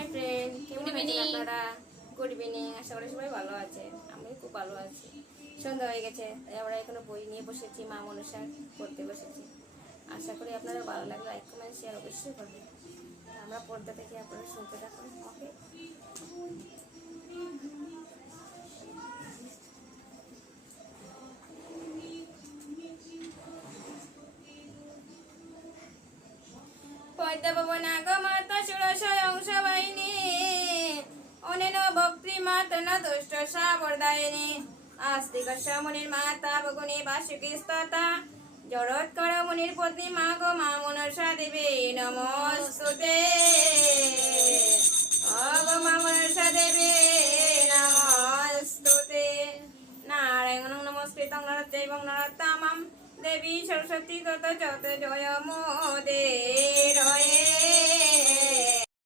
Hi friend, কেমন আছেন আপনারা? Good evening. আশা করি সবাই ভালো আছে। আমি খুব ভালো আছি। সন্ধ্যা হয়ে গেছে, তাই আমরা এখনো বই নিয়ে বসেছি, মা মনসা পড়তে বসেছি। আশা করি আপনারা ভালো লাগলে লাইক কমেন্ট শেয়ার অবশ্যই করবেন। আমরা পড়তে থেকে আপনারা শুনতে থাকুন। ওকে, পদ্মভবনাগমাতা ষোড়শ অংশ বাহিনী অনেন ভক্তি মাতন দুষ্ট সাবরদায়িনী আস্তিক মুনির মাতা ভগুনি বাসুকি স্ততা জড়ৎকর মুনির পত্নী মা গো মা মনসা দেবী নমস্তুতে। গো মা মনসা দেবী নমস্তুতে। নারায়ণ নমস্কৃতং নরচৈবং নরোত্তমং দেবী সরস্বতী তত যত জয় মোদের হয়ে।